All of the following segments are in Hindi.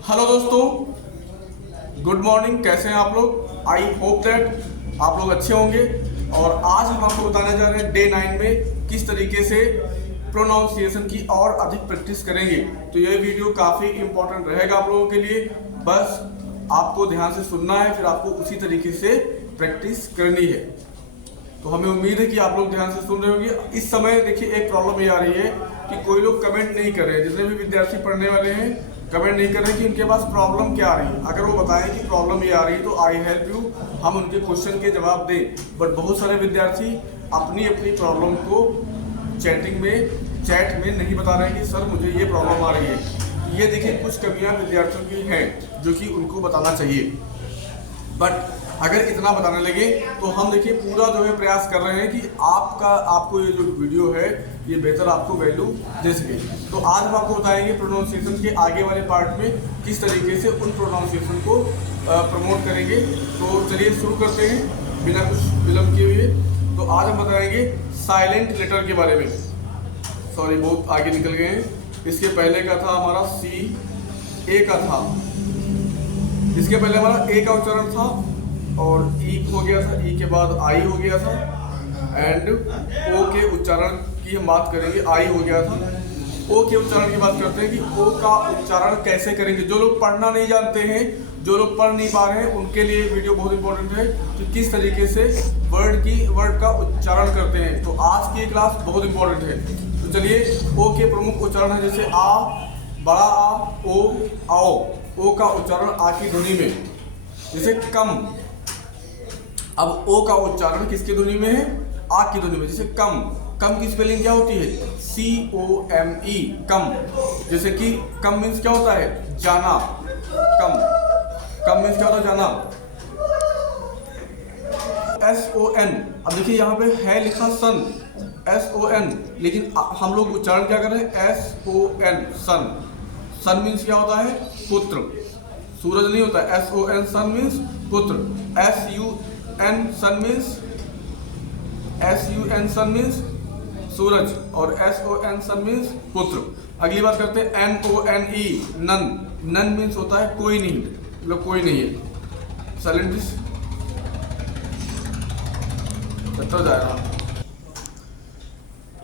हेलो दोस्तों, गुड मॉर्निंग। कैसे हैं आप लोग? आई होप दैट आप लोग अच्छे होंगे। और आज हम आपको बताने जा रहे हैं डे 9 में किस तरीके से प्रोनाउंसिएशन की और अधिक प्रैक्टिस करेंगे। तो ये वीडियो काफ़ी इंपॉर्टेंट रहेगा आप लोगों के लिए। बस आपको ध्यान से सुनना है, फिर आपको उसी तरीके से प्रैक्टिस करनी है। तो हमें उम्मीद है कि आप लोग ध्यान से सुन रहे होंगे। इस समय देखिए एक प्रॉब्लम ये आ रही है कि कोई लोग कमेंट नहीं कर रहे हैं। जितने भी विद्यार्थी पढ़ने वाले हैं कमेंट नहीं कर रहे कि उनके पास प्रॉब्लम क्या आ रही है। अगर वो बताएं कि प्रॉब्लम ये आ रही है तो आई हेल्प यू, हम उनके क्वेश्चन के जवाब दें। बट बहुत सारे विद्यार्थी अपनी अपनी प्रॉब्लम को चैट में नहीं बता रहे हैं कि सर मुझे ये प्रॉब्लम आ रही है। ये देखिए कुछ कमियां विद्यार्थियों की हैं जो कि उनको बताना चाहिए। बट अगर इतना बताने लगे तो हम देखिए पूरा जो है प्रयास कर रहे हैं कि आपको ये जो वीडियो है ये बेहतर आपको वैल्यू दे सके। तो आज हम आपको बताएंगे प्रोनाउंसिएशन के आगे वाले पार्ट में किस तरीके से उन प्रोनाउंसिएशन को प्रमोट करेंगे। तो चलिए शुरू करते हैं बिना कुछ विलम्ब किए हुए। तो आज हम बताएंगे साइलेंट लेटर के बारे में। सॉरी, बहुत आगे निकल गए हैं। इसके पहले का था हमारा सी, ए का था। इसके पहले हमारा ए का उच्चारण था और ई हो गया था, ई के बाद आई हो गया था। एंड ओ के उच्चारण की हम बात करेंगे, आई हो गया था। ओ के उच्चारण की बात करते हैं कि ओ का उच्चारण कैसे करेंगे। जो लोग पढ़ना नहीं जानते हैं, जो लोग पढ़ नहीं पा रहे हैं, उनके लिए वीडियो बहुत इंपॉर्टेंट है कि किस तरीके से वर्ड का उच्चारण करते हैं। तो आज की क्लास बहुत इंपॉर्टेंट है। तो चलिए, ओ के प्रमुख उच्चारण है जैसे आ, बड़ा आ, ओ, आओ। ओ का उच्चारण आ की ध्वनि में, जैसे कम। अब ओ का उच्चारण किसकी ध्वनि में है? आ की ध्वनि में, जैसे कम। कम की स्पेलिंग क्या होती है? COME, कम। जैसे कि कम मीन्स क्या होता है? जाना। कम मीन्स क्या होता है? जाना। SON, अब देखिए यहाँ पे है लिखा सन, SON, लेकिन हम लोग उच्चारण क्या कर रहे हैं? SON, सन। सन मीन्स क्या होता है? पुत्र। सूरज नहीं होता है। SON, सन मीन्स पुत्र। SUN, सन मीन्स सूरज। और SON, सन मीन्स पुत्र। अगली बात करते हैं NONE, नन। नन मीन्स होता है कोई नहीं, मतलब कोई नहीं है। साइलेंट जाएगा।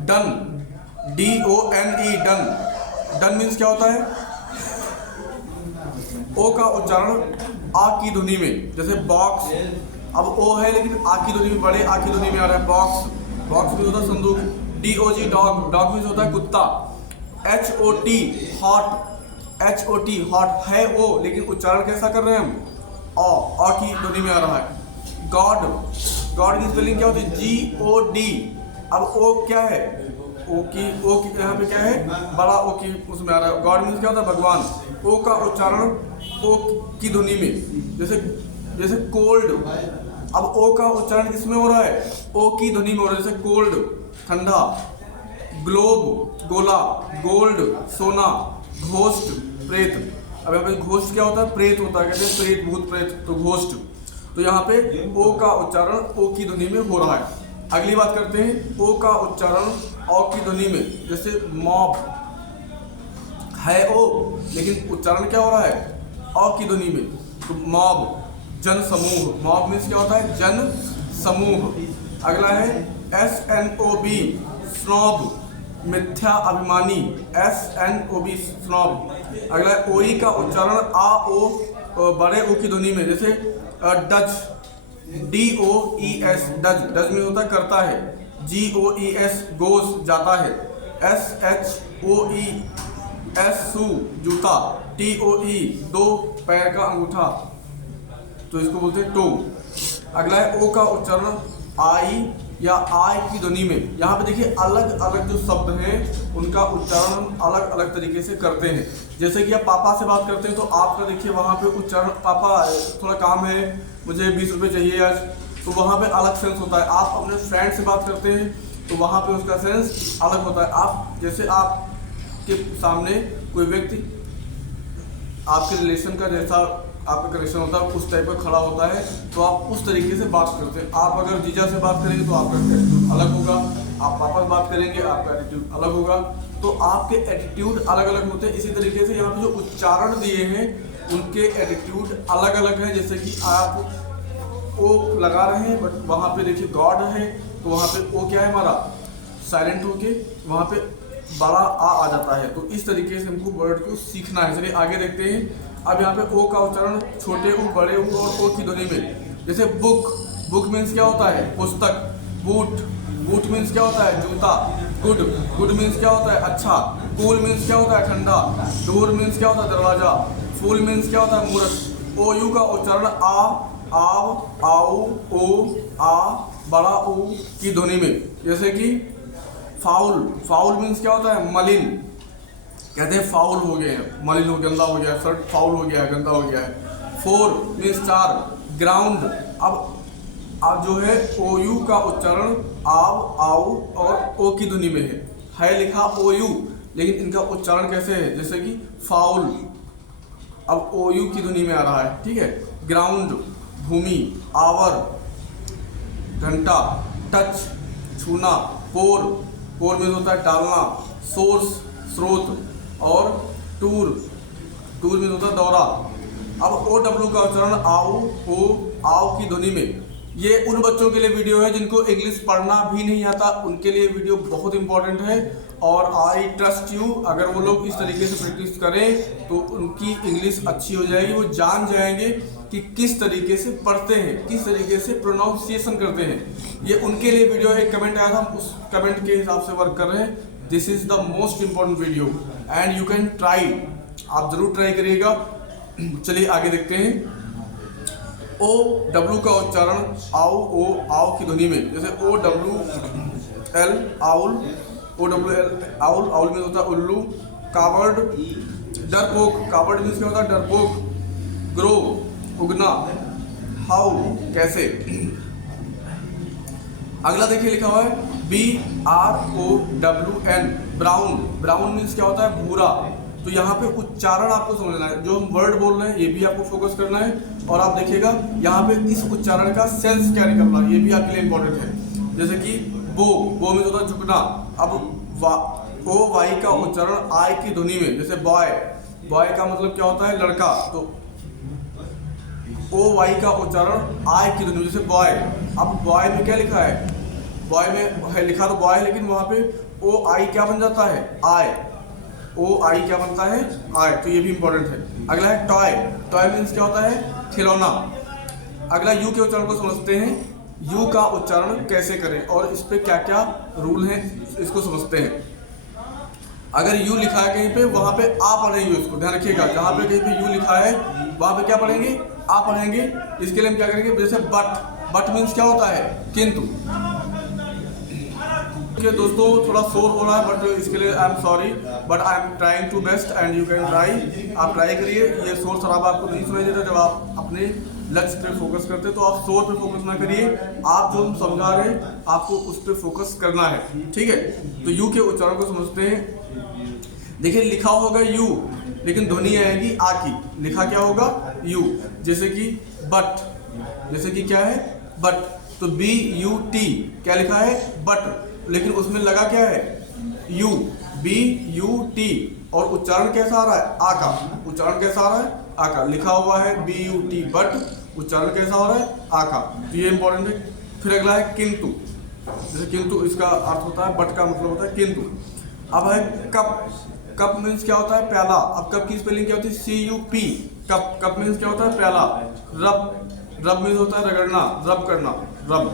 Done, DONE, done. Done means क्या होता है? ओ का उच्चारण आ की ध्वनि में, जैसे बॉक्स। अब ओ है लेकिन आ की ध्वनि में, बड़े आ की ध्वनि में आ रहा है। बॉक्स मीन्स होता है संदूक। DOG, dog. डॉग मीन्स होता है कुत्ता। HOT, hot. हॉट है ओ, लेकिन उच्चारण कैसा कर रहे हैं हम? आ की ध्वनि में आ रहा है। गॉड की स्पेलिंग क्या होती है? GOD। अब ओ क्या है? ओ की यहाँ पे क्या है? बड़ा ओ की उसमें आ रहा है। गॉड मीन्स क्या होता है? भगवान। ओ का उच्चारण ओ की ध्वनि में, जैसे कोल्ड। अब ओ का उच्चारण किसमें हो रहा है? ओ की ध्वनि में हो रहा है, जैसे कोल्ड, ठंडा। ग्लोब, गोला। गोल्ड, सोना। घोस्ट, प्रेत। अब यहाँ पे घोस्ट क्या होता है? प्रेत होता है, कहते हैं प्रेत, भूत प्रेत, तो घोस्ट। तो यहाँ पे ओ का उच्चारण ओ की ध्वनि में हो रहा है। अगली बात करते हैं ओ का उच्चारण औ की ध्वनि में, जैसे मॉब। है ओ, लेकिन उच्चारण क्या हो रहा है? औ की ध्वनि में, तो मॉब, जन समूह। मॉब मीन्स क्या होता है? जन समूह। अगला है SNOB, स्नॉब, मिथ्या अभिमानी। SNOB, snob. अगला है ओई का उच्चारण आ ओ, बड़े ओ की ध्वनि में, जैसे डच। DOES, does. डज में होता है करता है। GOES, गोस, जाता है। SHOES, शू, जूता। TOE, दो पैर का अंगूठा, तो इसको बोलते हैं टो। अगला है ओ का उच्चारण आई या आय की ध्वनि में। यहाँ पे देखिए अलग अलग जो शब्द हैं उनका उच्चारण हम अलग अलग तरीके से करते हैं। जैसे कि आप पापा से बात करते हैं तो आपका देखिए वहाँ पे उच्चारण, पापा थोड़ा काम है, मुझे 20 रुपये चाहिए आज, तो वहाँ पे अलग सेंस होता है। आप अपने फ्रेंड से बात करते हैं तो वहाँ पे उसका सेंस अलग होता है। आप जैसे आपके सामने कोई व्यक्ति आपके रिलेशन का जैसा आपका कनेक्शन होता है उस टाइप का खड़ा होता है तो आप उस तरीके से बात करते हैं। आप अगर जीजा से बात करेंगे तो आपका एटीट्यूड अलग होगा, आप पापा से बात करेंगे आपका एटीट्यूड अलग होगा। तो आपके एटीट्यूड अलग अलग होते हैं। इसी तरीके से यहाँ पे जो उच्चारण दिए हैं उनके एटीट्यूड अलग अलग है। जैसे कि आप ओ लगा रहे हैं बट वहाँ पे देखिए गॉड है, तो वहाँ पे ओ क्या है हमारा साइलेंट होके वहाँ पे बड़ा आ जाता है। तो इस तरीके से हमको वर्ड को सीखना है। चलिए आगे देखते हैं। अब यहाँ पे ओ का उच्चारण छोटे ऊ, बड़े ऊ और ओ की ध्वनि में। जैसे बुक, बुक मीन्स क्या होता है पुस्तक। बूट, बूट मीन्स क्या होता है जूता। गुड, गुड मीन्स क्या होता है अच्छा। कूल मीन्स क्या होता है ठंडा। डोर मीन्स क्या होता है दरवाजा। फूल मीन्स क्या होता है मूर्ख। ओ यू का उच्चारण आ, आव, आओ, ओ, आ, बड़ा ऊ की ध्वनि में। जैसे कि फाउल, फाउल मीन्स क्या होता है मलिन। कहते हैं फाउल हो गए हैं, मलिन हो गंदा हो गया, शर्ट फाउल हो गया है, गंदा हो गया है। फोर मीन्स चार। ग्राउंड, अब जो है ओ यू का उच्चारण आव, आओ और ओ की ध्वनि में है लिखा ओ यू, लेकिन इनका उच्चारण कैसे है जैसे कि फाउल, अब ओ यू की ध्वनि में आ रहा है। ठीक है। ग्राउंड भूमि, आवर घंटा, टच छूना, पोर, पोर मीन्स होता है डालना, सोर्स स्रोत और टूर, टूर मीन्स होता है दौरा। अब ओ डब्ल्यू का उच्चारण आओ, ओ, आओ की ध्वनि में। ये उन बच्चों के लिए वीडियो है जिनको इंग्लिश पढ़ना भी नहीं आता, उनके लिए वीडियो बहुत इंपॉर्टेंट है। और आई ट्रस्ट यू, अगर वो लोग इस तरीके से प्रैक्टिस करें तो उनकी इंग्लिश अच्छी हो जाएगी। वो जान जाएंगे कि किस तरीके से पढ़ते हैं, किस तरीके से प्रोनाउंसिएशन करते हैं। ये उनके लिए वीडियो है। कमेंट आया था, हम उस कमेंट के हिसाब से वर्क कर रहे हैं। This is the most important video and you can try, आप जरूर ट्राई करिएगा। चलिए आगे देखते हैं। ओ डब्ल्यू का उच्चारण आओ, ओ, आओ की ध्वनि में। जैसे O W L owl, O W L owl, owl means होता है उल्लू। कावर्ड, डरपोक, कावर्ड मीन्स क्या होता है डरपोक। ग्रो उगना, हाउ कैसे। अगला देखिए लिखा हुआ है BROWN, ब्राउन, ब्राउन मीन्स क्या होता है भूरा। तो यहाँ पे उच्चारण आपको समझना है, जो हम वर्ड बोल रहे हैं ये भी आपको फोकस करना है। और आप देखिएगा यहाँ पे इस उच्चारण का सेंस क्या निकल रहा है, ये भी आपके लिए इंपॉर्टेंट है। जैसे कि बो, बो मीन्स होता है झुकना। अब ओ वाई का उच्चारण आई की ध्वनि में। जैसे बॉय, बॉय का मतलब क्या होता है लड़का, तो ओ वाई का उच्चारण आई की ध्वनि, जैसे बॉय। अब बॉय में क्या लिखा है, बॉय में है लिखा तो बॉय है, लेकिन वहाँ पे ओ आई क्या बन जाता है आई, ओ आई क्या बनता है आई। तो ये भी इंपॉर्टेंट है। अगला है टॉय, टॉय मीन्स क्या होता है खिलौना। अगला यू के उच्चारण को समझते हैं, यू का उच्चारण कैसे करें और इस पे क्या क्या रूल हैं इसको समझते हैं। अगर यू लिखा है कहीं पे, वहाँ पे आ पढ़ेंगे, उसको ध्यान रखिएगा। जहाँ पे कहीं पे यू लिखा है वहाँ पे क्या पढ़ेंगे आ पढ़ेंगे। इसके लिए हम क्या करेंगे, जैसे बट, बट मीन्स क्या होता है किंतु। दोस्तों थोड़ा शोर हो रहा है बट इसके लिए I am sorry, but I am trying to best and you can try. आप ट्राई करिए। ये शोर शराबा आपको नहीं सुनाई देता जब आप अपने लक्ष्य पे फोकस करते हैं, तो आप शोर पे फोकस ना करिए। आप जो हम समझा रहे हैं आपको उस पर फोकस करना है। ठीक है। तो यू के उच्चारण को समझते हैं। देखिए लिखा होगा यू, लेकिन ध्वनि आएगी आ की। लिखा क्या होगा यू, जैसे कि बट, जैसे कि क्या है बट, तो BUT क्या लिखा है बट, लेकिन उसमें लगा क्या है यू, BUT। और उच्चारण कैसा आ रहा है आ का, उच्चारण कैसा आ रहा है आ का। लिखा हुआ है BUT बट, उच्चारण कैसा हो रहा है आ का। तो ये इंपॉर्टेंट है। फिर अगला है किंतु, जैसे किंतु इसका अर्थ होता है बट का मतलब होता है किंतु। अब है कप, कप मीन्स क्या होता है प्याला। अब कप की स्पेलिंग क्या होती है CUP, कप, कप मीन्स क्या होता है प्याला। रब, रब मीन्स होता है रगड़ना, रब करना, रब,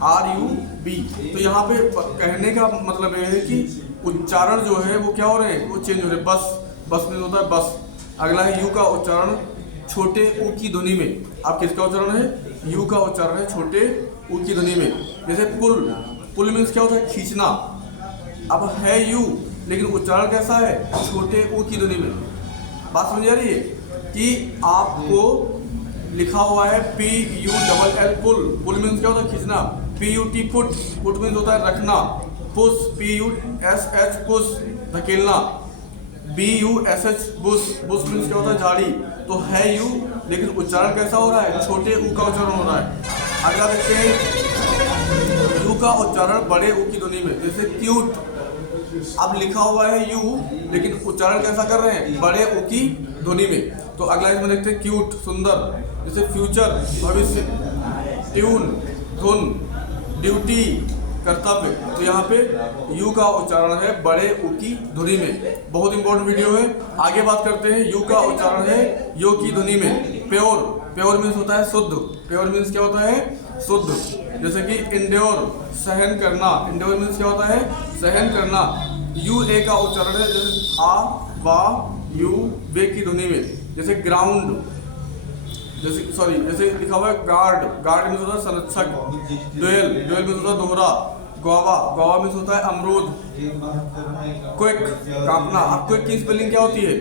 RUB। तो यहाँ पे कहने का मतलब ये है कि उच्चारण जो है वो क्या हो रहे हैं वो चेंज हो रहे हैं। बस, बस मीन्स होता है बस। अगला है यू का उच्चारण छोटे ऊ की ध्वनि में। आप किसका उच्चारण है यू का उच्चारण है छोटे ऊ की ध्वनि में। जैसे पुल, पुल मीन्स क्या होता है खींचना। अब है यू, लेकिन उच्चारण कैसा है छोटे ऊ की ध्वनि में। बात समझ आ रही है कि आपको लिखा हुआ है PULL पुल, पुल मीन्स क्या होता है खींचना। PUT पुट, पुट मीन्स होता है रखना। पुश, PUSH पुश धकेलना। BUSH बुश, बुश मीन्स क्या होता है झाड़ी। तो है यू, लेकिन उच्चारण कैसा हो रहा है छोटे ऊ का उच्चारण हो रहा है। अगला देखते हैं यू का उच्चारण बड़े ऊ की ध्वनि में। जैसे क्यूट, अब लिखा हुआ है यू, लेकिन उच्चारण कैसा कर रहे हैं, बड़े ऊ की ध्वनि में। तो अगला इसमें देखते हैं क्यूट, सुंदर, जैसे फ्यूचर, भविष्य, ट्यून, धुन, ड्यूटी, कर्तव्य। तो यहाँ पे यू का उच्चारण है बड़े ऊ की ध्वनि में। बहुत इंपॉर्टेंट वीडियो है। आगे बात करते हैं, यू का उच्चारण है यो की ध्वनि में। प्योर, प्योर मीन्स होता है शुद्ध। प्योर मीन्स क्या होता है, शुद्ध। जैसे कि इंड्योर, सहन करना। इंड्योर मीन्स क्या होता है, सहन करना। यू ए का उच्चारण है जैसे आ, वा, यू, वे की ध्वनि में। जैसे ग्राउंड, जैसे लिखा हुआ है गार्ड, गार्ड मीन्स होता है संरक्षक। ड्यूएल, ड्यूएल मीन्स होता है दोहरा। गुआवा, गुआवा मीन्स होता है अमरूद। क्विक, कांपना। अब क्विक की स्पेलिंग क्या होती है,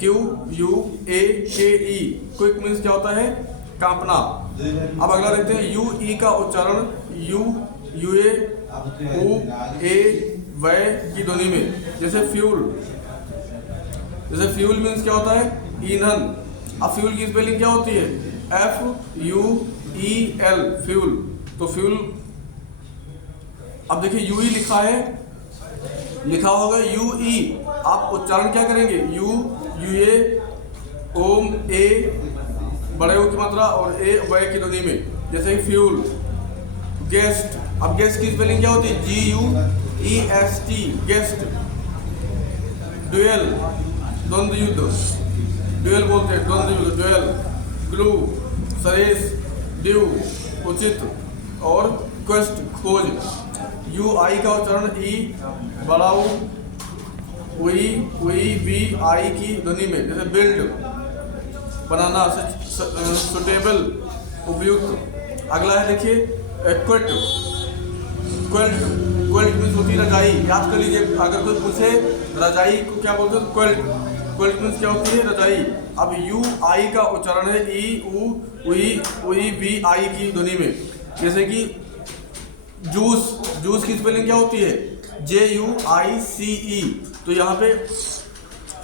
क्यू यू ए के ई। क्विक मीन्स क्या होता है, कांपना। अब अगला देखते हैं यू ई का उच्चारण यू, यूए, ओ, ए, वे की ध्वनि में। जैसे फ्यूल, जैसे फ्यूल मीन्स क्या होता है, ईंधन। अब फ्यूल की स्पेलिंग क्या होती है, F you E L, fuel. तो फ्यूल, अब देखिए यू ई लिखा है, लिखा होगा यू ई। आप उच्चारण क्या करेंगे, यू, यू ए, ओम, ए, बड़े ओ की मात्रा और ए वे की ध्वनि में। जैसे फ्यूल। गेस्ट, अब गेस्ट की स्पेलिंग क्या होती है, G U E S T, guest. Duel, द्वंद्व युद्ध, ड्यूएल बोलते हैं, द्वंद्व युद्ध, ड्यूएल। ग्लू, सरेस, ड्यू, उचित, और क्वेस्ट, खोज। यू आई का उच्चारण ई, बड़ा ऊ, उई, वी आई की ध्वनि में। जैसे बिल्ड, बनाना, सुटेबल, उपयुक्त। अगला है देखिए क्विट, क्विल्ट, क्विल्ट मीन्स होती है रजाई। याद कर लीजिए, अगर कोई पूछे रजाई को क्या बोलते हैं, क्विल्ट। क्विल्ट मीन्स क्या होती है, रजाई। अब यू आई का उच्चारण है ई, ऊ, उई, वी आई की ध्वनि में। जैसे कि जूस, जूस की स्पेलिंग क्या होती है, जे यू आई सी ई। तो यहाँ पे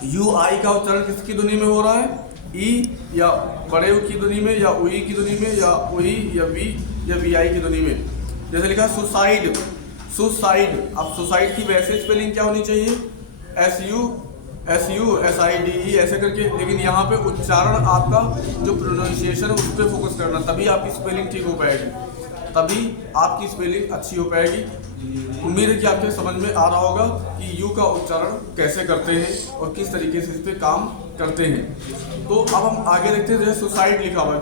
यू आई का उच्चारण किसकी ध्वनि में हो रहा है, ई या बड़े ऊ की ध्वनि में, या उई की ध्वनि में, या उई या वी आई की ध्वनि में। जैसे लिखा सुसाइड, सुसाइड। अब सुसाइड की वैसे स्पेलिंग क्या होनी चाहिए, S U S I D ई ऐसे करके। लेकिन यहाँ पे उच्चारण आपका जो प्रोनाउंसिएशन है उस पर फोकस करना, तभी आपकी स्पेलिंग ठीक हो पाएगी, तभी आपकी स्पेलिंग अच्छी हो पाएगी। उम्मीद है कि आपके समझ में आ रहा होगा कि यू का उच्चारण कैसे करते हैं और किस तरीके से इस पर काम करते हैं। तो अब हम आगे देखते हैं, जैसे सुसाइड लिखा हुआ है,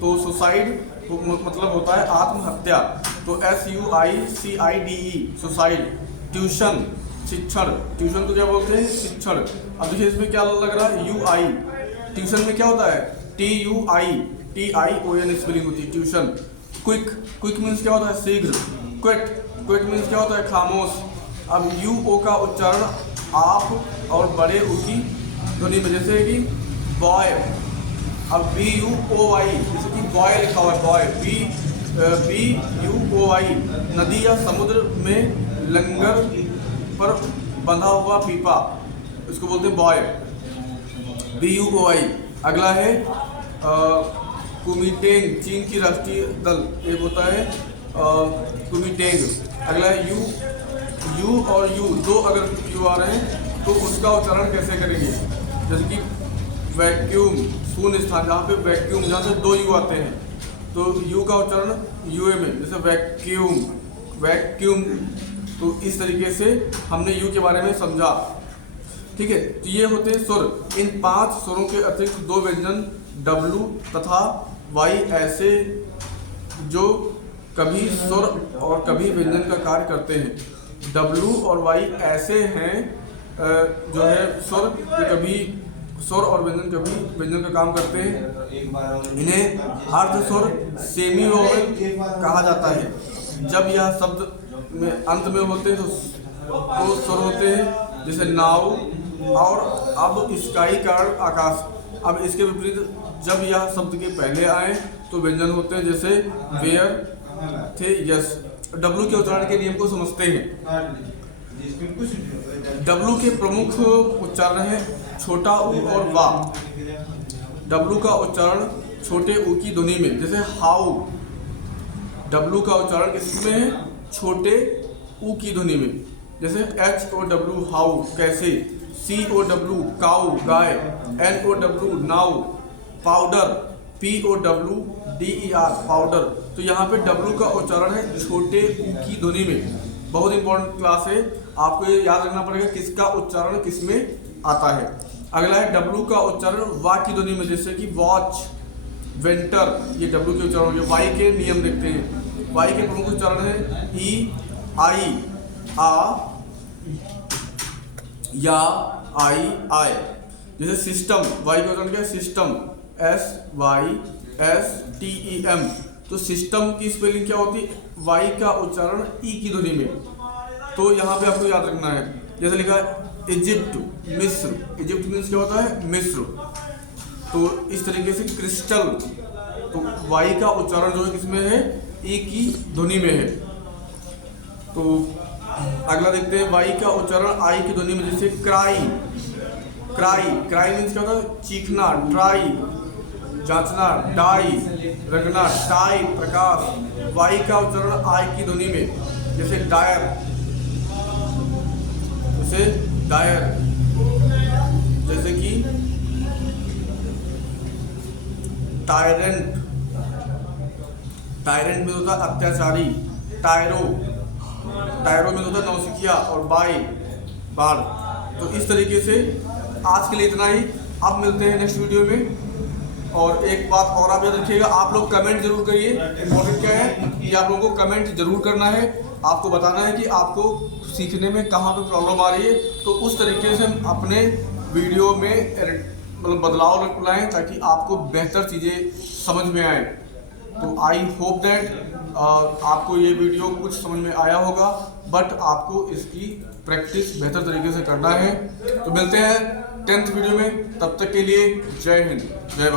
तो सुसाइड मतलब होता है आत्महत्या। तो S U I C I D E, suicide. Tuition, शिक्षण। ट्यूशन को क्या बोलते हैं, शिक्षण। अब देखिए इसमें क्या लग रहा है, यू आई। ट्यूशन में क्या होता है, T U I, T I O N spelling होती है, ट्यूशन। क्विक, क्विक मीन्स क्या होता है, शीघ्र। क्विट, क्विट मीन्स क्या होता है, खामोश। अब यू ओ का उच्चारण आप और बड़े ऊ की ध्वनि में। जैसे कि बॉय, अब बी यू ओ वाई, जैसे कि बॉय लिखा हुआ है, बॉय, बी यू ओ आई। नदी या समुद्र में लंगर पर बंधा हुआ पीपा, इसको बोलते हैं बॉय, बी यू ओ आई। अगला है कुमिटेंग, चीन की राष्ट्रीय दल एक होता है कुमिटेंग। अगला है यू और यू, दो अगर यू आ रहे हैं तो उसका उच्चारण कैसे करेंगे। जैसे कि वैक्यूम, शून्य स्थान जहाँ पे वैक्यूम, जहाँ से दो यू आते हैं तो यू का उच्चारण यूए में, जैसे वैक्यूम, वैक्यूम। तो इस तरीके से हमने यू के बारे में समझा, ठीक है। तो ये होते हैं सुर। इन 5 सुरों के अतिरिक्त 2 व्यंजन डब्लू तथा वाई ऐसे जो कभी सुर और कभी व्यंजन का कार्य करते हैं। डब्लू और वाई ऐसे हैं जो है सुर, जो कभी सुर और व्यंजन कभी व्यंजन का काम करते हैं। इन्हें अर्ध सुर, सेमी वोवेल कहा जाता है। जब यह शब्द में अंत में होते हैं तो सुर होते हैं, जैसे नाव और अब स्काई कारण आकाश। अब इसके विपरीत जब यह शब्द के पहले आए तो व्यंजन होते हैं, जैसे वेयर थे, यस। डब्लू के उच्चारण के नियम को समझते हैं। डब्लू के प्रमुख उच्चारण है छोटा ऊ और वा। डब्लू का उच्चारण छोटे ऊ की ध्वनि में, जैसे हाउ। डब्लू का उच्चारण किसमें है, छोटे ऊ की ध्वनि में। जैसे HOW हाउ कैसे, COW काऊ गाय, NOW now powder, POWDER powder. तो यहाँ पे W का उच्चारण है छोटे ऊ की ध्वनि में। बहुत इंपॉर्टेंट क्लास है, आपको ये याद रखना पड़ेगा किसका उच्चारण किस में आता है। अगला है W का उच्चारण वा की ध्वनि में, जैसे कि वॉच, वेंटर, ये W के उच्चारण हो गए। Y के नियम देखते हैं। Y के प्रमुख उच्चारण है ई, आई, आ या आई, आय। जैसे सिस्टम, Y का उच्चारण क्या है, सिस्टम, SYSTEM। तो सिस्टम की स्पेलिंग क्या होती है, Y का उच्चारण ई की ध्वनि में। तो यहाँ पे आपको याद रखना है, जैसे लिखा है इजिप्ट, मिस्र, इजिप्ट मीन्स क्या होता है, मिस्र। तो इस तरीके से क्रिस्टल, तो Y का उच्चारण जो है किसमें है, ई की ध्वनि में है। तो अगला देखते हैं Y का उच्चारण आई की ध्वनि में, जैसे क्राई, क्राई, क्राई मीन्स क्या होता है, चीखना, ट्राई, जांचना, डाई, रंगना, टाई, प्रकाश। Y का उच्चारण आई की ध्वनि में, जैसे डायर, जैसे डायर, जैसे कि टायरेंट, टायरेंट में होता है अत्याचारी, टायरो, टायरो में होता है नौसिखिया, और बाई, बाढ़। तो इस तरीके से आज के लिए इतना ही। अब मिलते हैं नेक्स्ट वीडियो में। और एक बात और आप याद रखिएगा, आप लोग कमेंट जरूर करिए। इम्पोर्टेंट क्या है कि आप लोगों को कमेंट जरूर करना है, आपको बताना है कि आपको सीखने में कहाँ पे प्रॉब्लम आ रही है। तो उस तरीके से हम अपने वीडियो में मतलब बदलाव लाएं ताकि आपको बेहतर चीज़ें समझ में आए। तो आई होप दैट आपको ये वीडियो कुछ समझ में आया होगा, बट आपको इसकी प्रैक्टिस बेहतर तरीके से करना है। तो मिलते हैं 10th वीडियो में, तब तक के लिए जय हिंद, जय भारत।